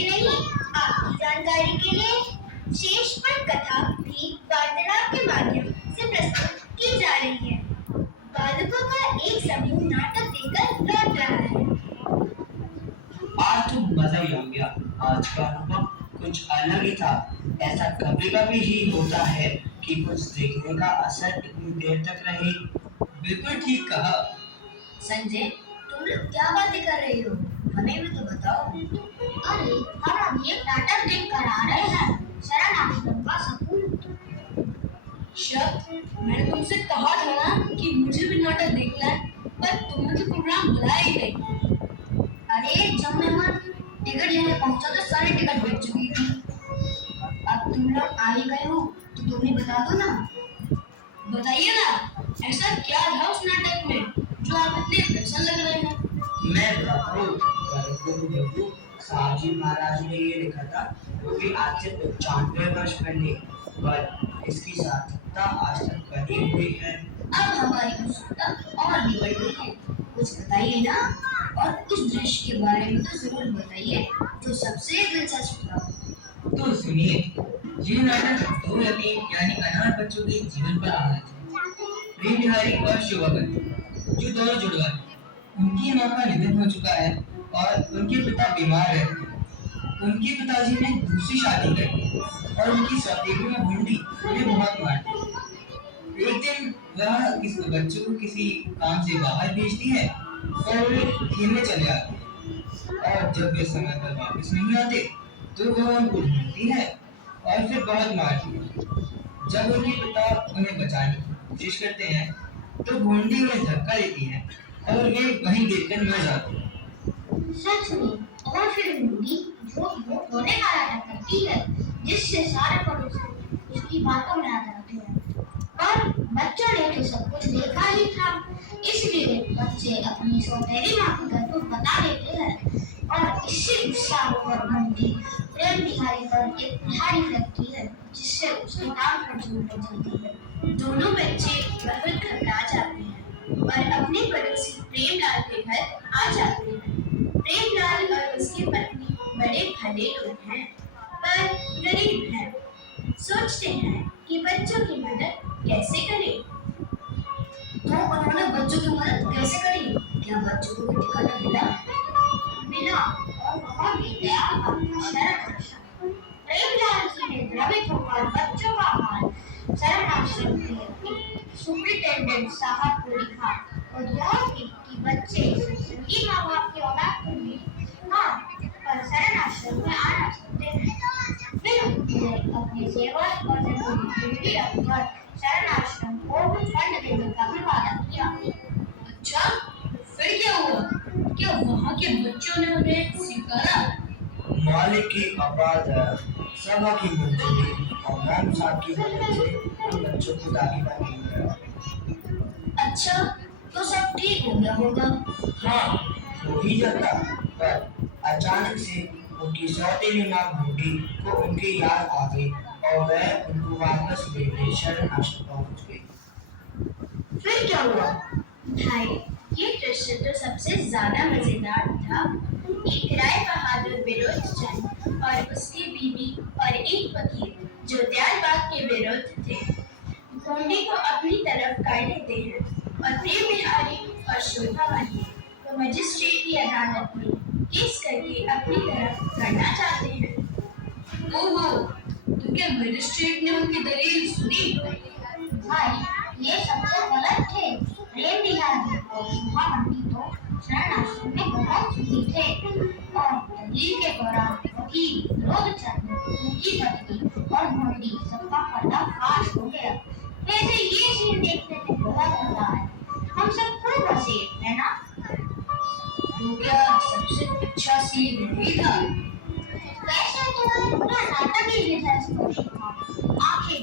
ही नहीं, आपकी जानकारी के लिए शेष पर कथा भी वार्तालाप के माध्यम से प्रस्तुत की जा रही है। बालकों का एक समूह नाटक देखकर लौट रहा है। आज तो मजा ही आ गया। आज का अनुभव कुछ अलग ही था। ऐसा कभी कभी ही होता है कि कुछ देखने का असर इतनी देर तक रहे। बिल्कुल ठीक कहा। संजय, तुम लोग क्या बातें कर रही हो? हमें भी तो बताओ। अरे, हम अभी एक नाटक देख कर आ रहे हैं, शरण आश्रम का सपूत। मैंने तुमसे कहा था ना कि मुझे भी नाटक देखना है, पर तुमने तो प्रोग्राम बुलाया ही नहीं। अरे जब मैं टिकट लेने पहुंचा तो सारी टिकट बिक चुकी थी। अब तुम लोग आ ही गए हो तो तुम ही बता दो ना। बताइए ना, ऐसा क्या था उस नाटक में जो आप इतने प्रसन्न लग रहे हैं? मैं बताऊं, साहब जी महाराज ने ये लिखा था, वो भी आज से 95 वर्ष पहले, पर इसकी सार्थकता आज तक बनी हुई है। अब हमारी उत्सुकता और भी बढ़ गई है। कुछ बताइए ना, और उस दृश्य के बारे में तो जरूर बताइए जो सबसे दिलचस्प था। तो सुनिए, ये नाटक दो यतीम यानी अनाथ बच्चों के जीवन पर आधारित है। प्रेम बिहारी और शोभावती, जो दोनों जुड़वा हैं, उनकी मां का निधन हो चुका है और उनके पिता बीमार रहते हैं। उनके पिताजी ने दूसरी शादी कर ली और उनकी सौतेली में भूंडी उन्हें बहुत मारती है। एक दिन वह इस बच्चों को किसी काम से बाहर भेजती है और वे खेलने चले आते हैं, और जब वे समय पर वापस नहीं आते तो वह उनको ढूंढती है और फिर बहुत मारती है। जब उनके पिता उन्हें बचाने की कोशिश करते हैं तो भूंडी उन्हें धक्का देती है और वे वहीं गिरकर मर जाते हैं। सच में? और फिर मुंडी झूठ होने का नाटक करती है, जिससे सारे पड़ोसी उसकी बातों में आ जाते हैं। पर बच्चों ने तो सब कुछ देखा ही था, इसलिए बच्चे अपनी सौतेली माँ को घर को बता देते हैं और इससे गुस्सा होकर मुंडी प्रेम बिहारी पर एक कुल्हाड़ी फेंकती है, जिससे उसके नाम पर झूठ हो जाती है। दोनों बच्चे बहुत घबरा जाते हैं और अपने पड़ोसी प्रेमलाल के घर आ जाते हैं। प्रेमलाल और उसकी पत्नी बड़े भले लोग हैं, पर गरीब हैं। सोचते हैं कि बच्चों की मदद कैसे करें। तो उन्होंने बच्चों की मदद कैसे करी? क्या बच्चों को टिकट मिला और वहाँ भी गया अपना शरण आश्रम। प्रेमलाल जी ने द्रवित होकर बच्चों का हाल शरण आश्रम के सुपरिटेंडेंट साहब को लिखा और यह कि बच्चे सही माँ बाप की औलाद को भी हाँ, पर शरण आश्रम में आ ना सकते हैं। फिर उन्होंने अपनी सेवा और जिम्मेदारी रखकर शरण आश्रम को फंड देने का भी वादा किया। अच्छा, फिर क्या हुआ? क्या वहाँ के बच्चों ने उन्हें स्वीकारा? मालिक की अपार सभा की मंजूरी और मैम साहब की मदद से उन बच्चों को दाखिला मिल गया। अच्छा, तो सब ठीक हो गया होगा? हाँ, हो ही जाता, पर अचानक से उनकी सौतेली माँ भूंडी को उनकी याद आ गई और वह उनको वापस लेने शरण आश्रम पहुंच गई। फिर क्या हुआ? भाई, ये दृश्य तो सबसे ज्यादा मजेदार था। एक राय बहादुर विरोध चंद और उसकी बीवी और एक वकील जो दयालबाग के विरुद्ध थे, भूंडी को अपनी तरफ कर लेते हैं और प्रेम बिहारी और शोभावती को मजिस्ट्रेट की अदालत में केस करके अपनी तरफ करना चाहते हैं। ओहो, तो क्या मजिस्ट्रेट ने उनकी दलील सुनी? भाई, ये सब तो गलत थे। प्रेम बिहारी और शोभावती तो शरण आश्रम में बहुत सुखी थे और दलील के दौरान वकील विरोध चंद, उनकी पत्नी और भूंडी सबका पर्दाफाश हो गया। वैसे ये सीन देखने में बहुत मजा आया। हम सब खूब हंसे, है ना? तो क्या सबसे अच्छा सीन वही था? वैसे तो पूरा नाटक ही दिलचस्प था। आखिर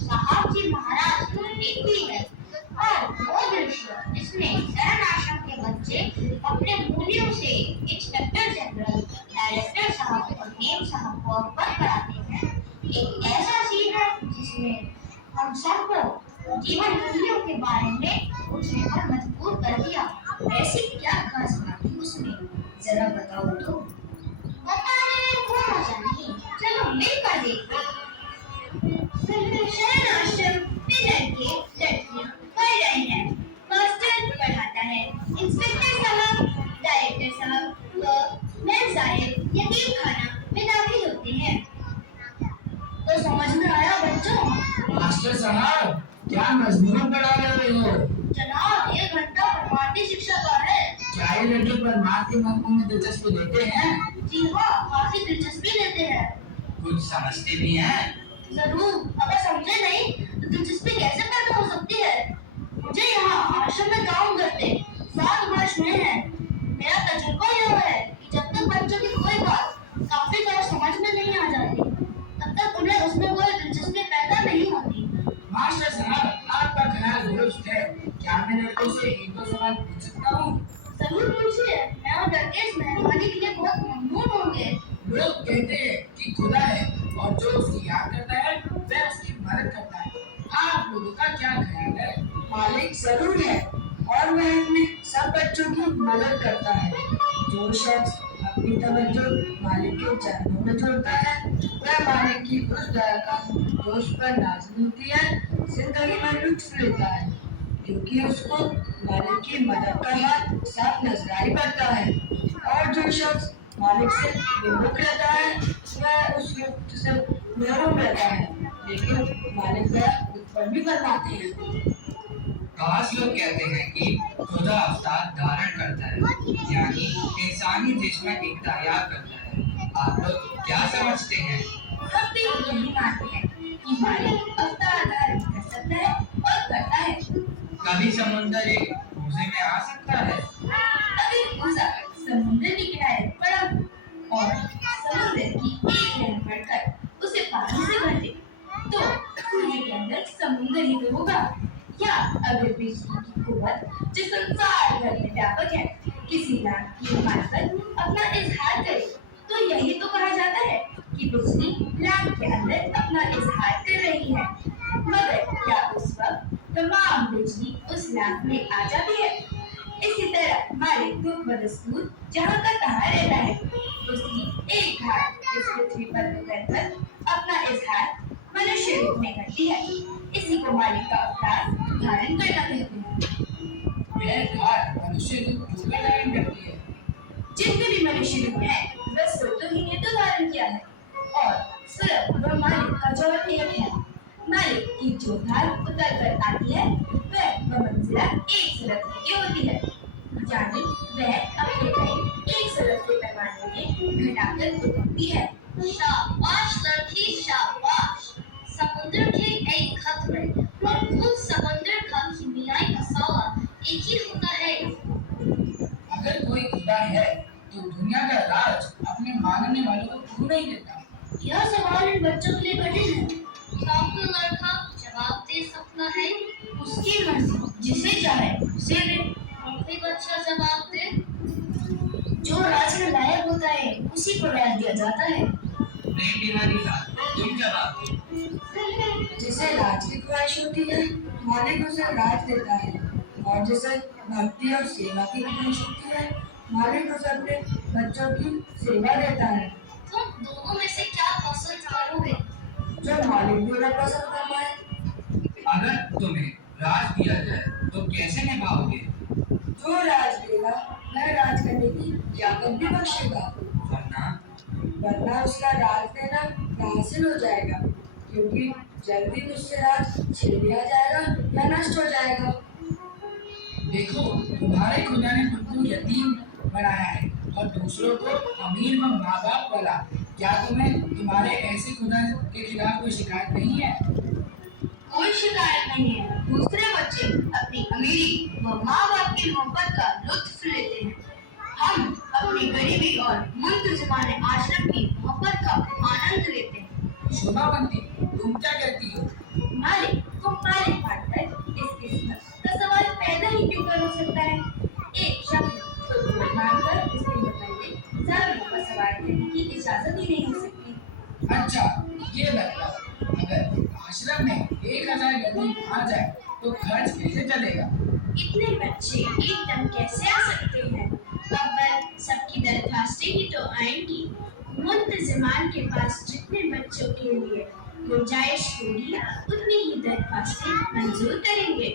साहब जी महाराज एक भी है और वो दृश्य जिसमें शरण आश्रम के बच्चे अपने मूल्यों से इंस्पेक्टर जनरल, डायरेक्टर साहब और मेम साहब को अवगत कराते हैं, एक ऐसा सीन है जिसमें हम सबको जीवन मूल्यों के बारे में सोचने पर मजबूर कर दिया। ऐसी क्या खास बात थी उसमें? जरा बताओ तो। बताने में दोनों मिलकर देखते हैं। शरण आश्रम में लड़के लड़कियां पढ़ रहे हैं। मास्टर पढ़ाता है। इंस्पेक्टर साहब, डायरेक्टर साहब व मैम साहब यतीम खाना में दाखिल होते हैं। तो समझ में आया बच्चों? मास्टर साहब, क्या मजमून पढ़ा रहे हो? जनाब, ये घंटा परमार्थी शिक्षा का है। क्या ये लड़के परमार्थ के मजमून में दिलचस्पी लेते हैं? जी हाँ, काफी दिलचस्पी लेते हैं। कुछ समझते भी हैं? जरूर, अगर समझे नहीं तो दिलचस्पी कैसे पैदा हो सकती है? मुझे यहाँ आश्रम में काम करते 7 वर्ष हुए हैं। मेरा तजुर्बा यह है कि जब तक बच्चों की कोई बात काफी तरह समझ में नहीं आ जाती, तब तक उन्हें उसमें कोई दिलचस्पी पैदा नहीं होती। मास्टर साहब, आपका ख्याल दुरुस्त है। क्या मैं लड़कों से एक दो सवाल पूछ सकता हूँ? जरूर पूछिए, मैं और लड़के इस मेहरबानी के लिए बहुत ममनून होंगे। लोग कहते हैं कि खुदा है और जो उसकी याद करता है वह उसकी मदद करता है। आप लोगों का क्या ख्याल है? मालिक जरूर है और वह अपने सब बच्चों की मदद करता है। जो शख्स अपनी तवज्जो मालिक के चरणों में जोड़ता है वह मालिक की उस दया का दोष पर नाज़िल होती है, जिंदगी में लुत्फ लेता है, क्योंकि उसको मालिक की मदद का हाथ साफ नजराई पड़ता है। और जो शख्स मालिक से बेमुख रहता है वह उस वक्त से महरूम रहता है, लेकिन मालिक का उत्पन्न भी करवाते हैं। खास लोग कहते हैं कि खुदा अवतार धारण करता है, यानी इंसानी जिस्म में इख्तियार करता है। आप लोग क्या समझते हैं? हम भी यही मानते हैं कि मालिक अवतार धारण कर सकता है और करता है। कभी समुंदर एक रोजे में आ सकता है। अभी मूसा समुद्र के किनारे पड़ा और समुद्र की एक लहर पड़कर उसे पानी से भर दे, तो कुएं के अंदर समुद्र ही तो होगा। या अगर बिजली की कुव्वत जो संसार भर में व्यापक है किसी लाख की मार्फत अपना इजहार करे, तो यही तो कहा जाता है कि बिजली लाख के अंदर अपना इजहार कर रही है। मगर क्या उस वक्त तमाम बिजली उस लाख में आ जाती है? इसी तरह मालिक दुख बदस्तूर जहाँ का तहाँ रहता है, उसकी एक घाट इस पृथ्वी पर उतरकर अपना इजहार मनुष्य रूप में करती है। इसी को मालिक का अवतार धारण करना कहते हैं। यह घाट मनुष्य रूप क्यों धारण करती है? जितने भी मनुष्य रूप है वह सुरत ही ने तो धारण किया है, और सुरत वह मालिक का जौहर नियत है। मालिक की जो धार उतर कर आती है वह मंजिला एक सुरत की होती है, यानी वह अपने करीब एक सुरत के पैमाने में घटाकर उतरती है। शाबाश लड़की शाबाश। समुद्र के एक खत में और खुद समुद्र का कीमियाई मसाला एक ही होता है। अगर कोई खुदा है तो दुनिया का राज अपने मानने वालों को क्यों नहीं देता? यह सवाल इन बच्चों के लिए कठिन है। क्या कोई लड़का जवाब दे सकता है? उसकी मर्जी, जिसे चाहे उसे दे। कोई बच्चा जवाब दे। जो राज में लायक होता है उसी को राज दिया जाता है। प्रेम बिहारी लाल, तुम जवाब दो। जिसे राज की ख्वाहिश होती है मालिक उसे राज देता है, और जिसे भक्ति और सेवा की ख्वाहिश होती है मालिक उसे अपने बच्चों की सेवा देता है। तुम दोनों में से क्या पसंद करोगे? जो मालिक देना पसंद करता है। अगर तुम्हें राज दिया जाए तो कैसे निभाओगे? जो राज देगा वह राज करने की ताकत भी बख्शेगा, वरना उसका राज देना नाहासिल हो जाएगा, क्योंकि जल्दी उससे राज छीन लिया जाएगा या नष्ट हो जाएगा। देखो, तुम्हारे खुदा ने तुमको यतीम बनाया है और दूसरों को अमीर व माँ बाप वाला। क्या तुम्हें तुम्हारे ऐसे खुदा के खिलाफ कोई शिकायत नहीं है? कोई शिकायत नहीं है। दूसरे बच्चे अपनी अमीरी व माँ बाप की मोहब्बत का लुत्फ लेते हैं। हम अपनी गरीबी और मुंतज़िमाने आश्रम की मोहब्बत का आनंद लेते हैं। शोभावंती, तुम क्या कहती हो? मालिक को मालिक मानकर इस किस्मत का सवाल पैदा ही क्यों कर हो सकता है? एक शब्द को कोई मानकर इसके मुताबिक ज़ालिमों पर सवाल करने की इजाजत ही नहीं हो सकती। अच्छा, ये बताओ, अगर आश्रम में 1000 यतीम आ जाए तो खर्च कैसे चलेगा? इतने बच्चे एकदम कैसे आ सकते हैं? अव्वल सबकी दरखास्तें ही तो आएंगी। मुंतजिमान के पास जितने बच्चों के लिए गुंजाइश होगी उतनी ही दरखास्तें मंजूर करेंगे।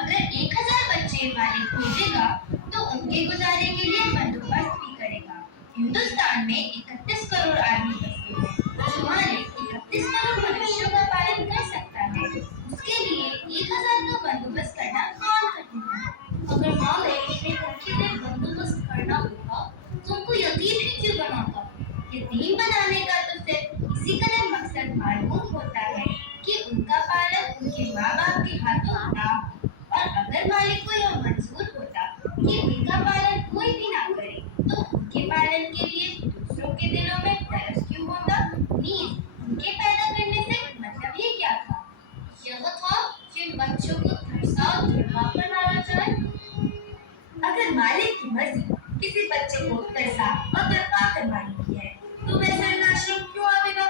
अगर 1000 बच्चे मालिक भेजेगा तो उनके गुजारे के लिए बंदोबस्त भी करेगा। हिंदुस्तान में 31 करोड़ आदमी बसते हैं। जो मालिक 31 करोड़ मनुष्यों का पालन कर सकता है, उसके लिए 1000 का बंदोबस्त करना कौन कठिन है? अगर मालिक ने उनके लिए बंदोबस्त करना होगा तो उनको यतीम ही क्यों बनाता? यतीम बनाने का तो सिर्फ इसी कदर मकसद मालूम होता है कि उनका पालन उनके माँ बाप के हाथों ना हो। और अगर मालिक को यह मंजूर होता कि उनका पालन कोई भी ना करे तो उनके पालन के लिए दूसरों के दिलों में तरस क्यों होता? नीज उनके पैदा करने से मतलब ही क्या था? यह था कि उन बच्चों को धरसा धुरमा कर मारा जाए। अगर मालिक की मर्जी किसी बच्चे को तरसा और तड़पा कर मारनी है तो वह सरनाशी क्यों आवेगा?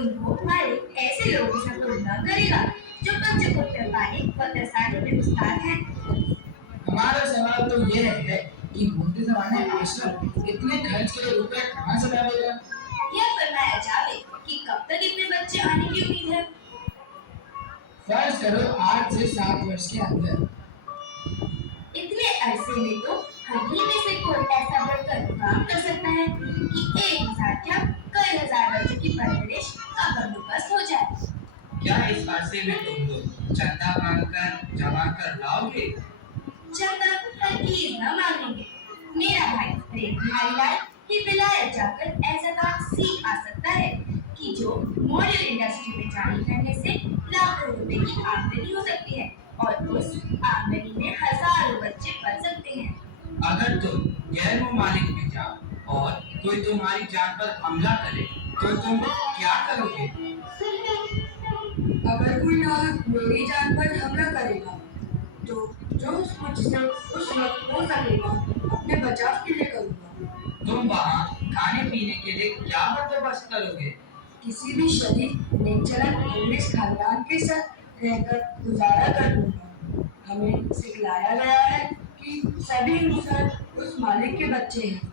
उनको मालिक ऐसे लोगों से तुलना करेगा जो बच्चे को तड़पाने और तरसाने में उस्ताद हैं। हमारा सवाल तो यह है कि मुंतजिमाने आश्रम इतने खर्च के रुपए कहाँ से लाएगा? यह फरमाया जावे कि कब तक इतने बच्चे आने की उम्मीद है? फर्ज करो 8 से 7 वर्ष के अंदर। इतने अरसे में तो हम ही में से कोई ऐसा बढ़कर काम कर सकता है कि 1000 क्या कई हजार बच्चों की परवरिश का बंदोबस्त हो जाए। क्या इस अरसे में तुम लोग चंदा मांगकर जमा कर लाओगे? चंदा हरगिज न मांगेंगे। मेरा भाई प्रेम बिहारी लाल ही विलायत जाकर ऐसा काम सीख आ सकता है कि जो मॉडल इंडस्ट्री में जारी करने से लाखों रुपए की आमदनी हो सकती है और उस आमदनी में हजारों बच्चे पल सकते हैं। अगर तुम गैर मुमालिक में जाओ और कोई तुम्हारी जान पर हमला करे तो तुम क्या करोगे? अगर कोई नाहक मेरी जान पर हमला करेगा तो जो मुझसे उस वक्त हो सकेगा अपने बचाव के लिए करूंगा। तुम वहाँ खाने पीने के लिए क्या बंदोबस्त करोगे? किसी भी शरीफ नेचरल इंग्लिश खानदान के साथ रहकर गुजारा कर लूंगा। हमें सिखलाया गया है कि सभी इंसान उस मालिक के बच्चे हैं।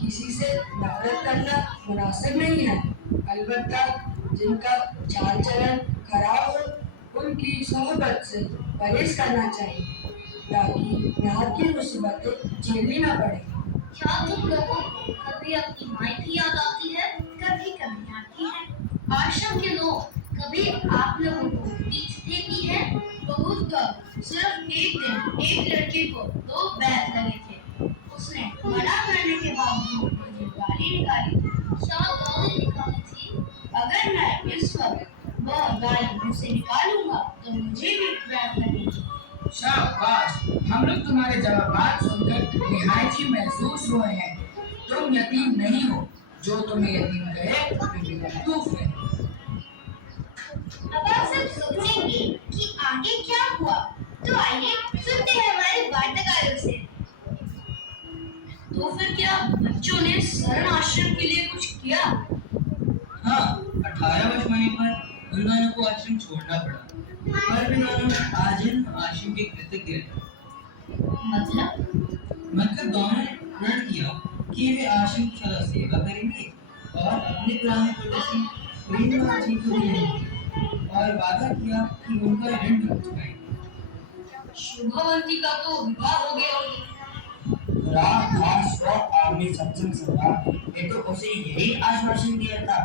किसी से नफरत करना मुनासिब नहीं है। अलबत्ता जिनका चाल चलन खराब हो उनकी सोहबत से परहेज करना चाहिए ताकि यहाँ की मुसीबतें झेलनी न पड़े। क्या तुम लोगों को कभी अपनी माँ की याद आती है? कभी कभी आती है। आश्रम के लोग कभी आप लोगों को पीटते भी हैं? बहुत कम। सिर्फ एक दिन एक लड़के को 2 बैग लगे थे। उसने मना करने के बावजूद मुझे गाली निकाली थी। क्या गाली निकाली थी? अगर मैं इस वक्त वह गाली मुंह से निकालूंगा तो मुझे भी बैग लगेगी। शाबाश, हम लोग तुम्हारे जवाबात सुनकर निहायत ही महसूस हुए हैं। तुम यतीम नहीं हो। जो तुम्हें यतीम कहे वे बेवकूफ है। अब आप सब सोचेंगे कि आगे क्या हुआ, तो आइए सुनते हैं हमारे वार्ताकारों से। तो फिर क्या बच्चों ने शरण आश्रम के लिए कुछ किया? हाँ, 18 वर्ष होने पर उन दोनों को आश्रम छोड़ना पड़ा, पर वे दोनों आजीवन आश्रम के कृतज्ञ रहे। मतलब दोनों ने प्रण किया कि वे आश्रम की सदा सेवा करेंगे और अपने पुराने पड़ोसी प्रेमलाल जी को भी लेंगे और वादा किया कि उनका ऋण भी चुकाएंगे। शुभवंती का तो विवाह हो गया। रात घाट स्व आर्मी सत्संग सभा ने तो उसे यही आश्वासन दिया था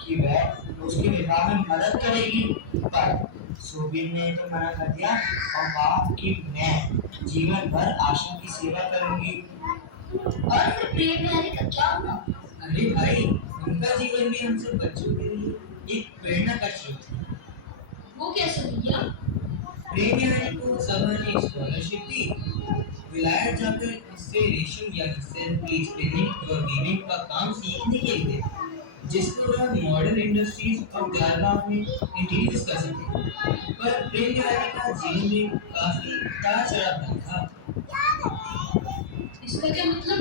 कि वह उसके विवाह में मदद करेगी, पर सोबिन ने तो मना कर दिया और कहा कि मैं जीवन भर आश्रम की सेवा करूंगी। और फिर प्रेम बिहारी का क्या हुआ? अरे भाई, उनका जीवन भी हम सब बच्चों के लिए एक प्रेरणा का स्रोत है। वो कैसे भैया? प्रेम बिहारी को सभा ने एक स्कॉलरशिप दी। विलायत जाकर इससे रेशम या सेल्फ स्पिनिंग और वीविंग का काम सीखने के लिए, जिसको वह मॉडर्न इंडस्ट्रीज और कारखानों में इंट्रोड्यूस कर सके। पर प्रेम बिहारी का जीवन में काफी उतार चढ़ाव था। इसका क्या मतलब?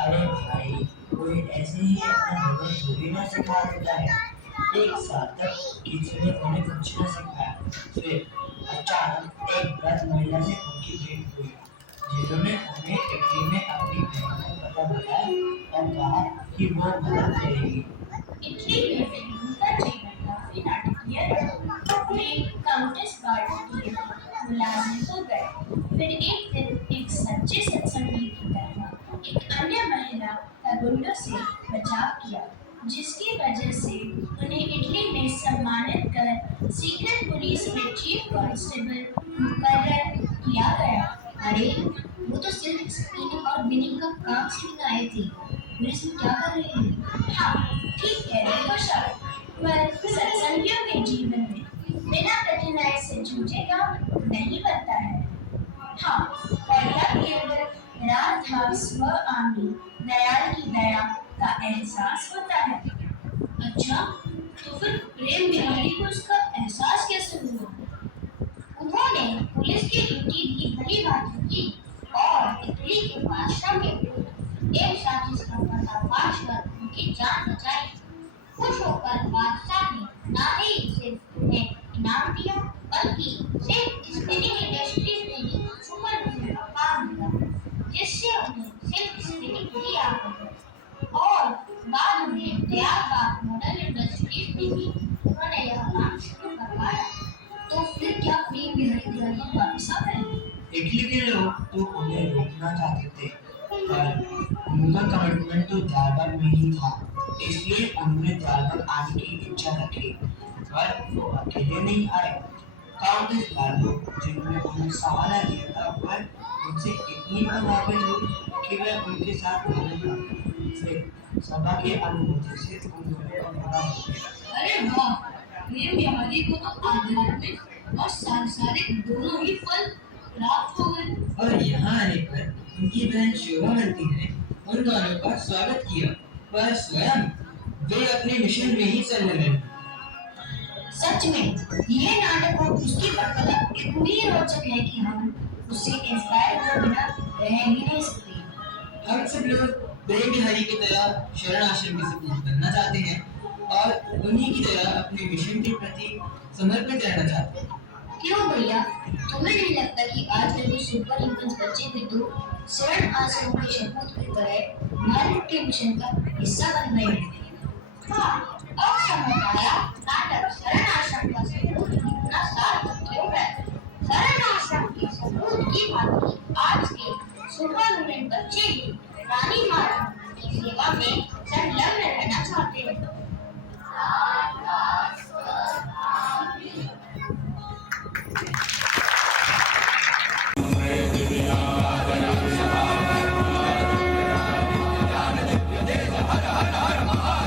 अरे भाई, कोई ऐसे ही अपना जीवन थोड़ी ना सिखा देता है। एक साल तक किसी ने उन्हें कुछ न सिखाया। फिर अचानक एक वृद्ध महिला से उनकी भेंट हुई, जिन्होंने उन्हें इटली में अपनी बहन करतब बताया और कहा कि वो मदद करेगी। इटली में उनका जीवन काफी नाटकीय रहा। वे काउंटेस गार्डन के मुलाजिम हो गए। फिर एक दिन एक सच्चे सत्संगी की तरह एक अन्य महिला का गुंडों से बचाव किया, जिसकी वजह से उन्हें इटली में सम्मानित कर सीक्रेट पुलिस में चीफ कांस्टेबल मुकर्रर किया गया। अरे वो तो सिर्फ स्क्रीनिंग और बिलिंग का काम सीखने आए थे। पुलिस में क्या कर रहे हैं? हाँ, ठीक कह रहे हो शायद। पर सत्संगियों के जीवन में बिना कठिनाई से जूझेगा नहीं बनता है। हाँ, और तब केवल राधा स्व आमी दयाल की दया का एहसास होता है। अच्छा, तो फिर प्रेम बिहारी को इसका एहसास कैसे हुआ? उन्होंने पुलिस की ड्यूटी भी भली भांति की और इटली के बादशाह के विरुद्ध एक साजिश का पर्दाफाश कर उनकी जान बचाई। खुश होकर बादशाह ने ना ही सिर्फ उन्हें इनाम दिया, बल्कि सिर्फ स्पिनिंग इंडस्ट्रीज में ही सुपर विजन का काम दिया, जिससे उन्हें सिर्फ स्पिनिंग भी आ गई। और बाद में दयालबाग मॉडल इंडस्ट्रीज में भी उन्होंने यह काम शुरू करवाया। तो फिर क्या प्रेम बिहारी दिवाली वापस आ गए? इटली के लोग तो उन्हें रोकना चाहते थे, पर उनका कमिटमेंट तो दयालबाग में ही था, इसलिए उन्होंने दयालबाग आने की इच्छा रखी। पर वो अकेले नहीं आए। काउंटेस लालू, जिन्होंने उन्हें सहारा दिया था, वह उनसे इतनी प्रभावित हुई कि वह उनके साथ रहने लगी। फिर सभा के अनुमति से उन दोनों का बड़ा हो गया। अरे वाह, प्रेम बिहारी को तो आध्यात्मिक और सांसारिक दोनों ही फल प्राप्त हो गए। और यहाँ आने पर उनकी बहन शोभावंती ने उन दोनों का स्वागत किया, पर स्वयं वे अपने मिशन में ही संलग्न हुए। सच में ये नाटक और उसकी वार्तालाप इतनी रोचक है कि हम उससे इंस्पायर हुए बिना रह ही नहीं सकते। हम सब लोग प्रेम बिहारी की तरह शरण आश्रम के सपूत बनना चाहते हैं और उन्हीं की तरह अपने मिशन के प्रति समर्पित रहना चाहते हैं। क्यों भैया, तुम्हें नहीं लगता कि आजकल के सुपर ह्यूमन बच्चे भी तो शरण आश्रम के शपूत की तरह भारत के मिशन का हिस्सा बन गए हैं? हाँ, अब समझ आया नाटक शरण आश्रम का सबूत कितना सार्थक क्यों है। शरण आश्रम के सबूत की भांति आज के सुपर वुमेन बच्चे भी रानी महारानी की सेवा में संलग्न रहना चाहते हैं।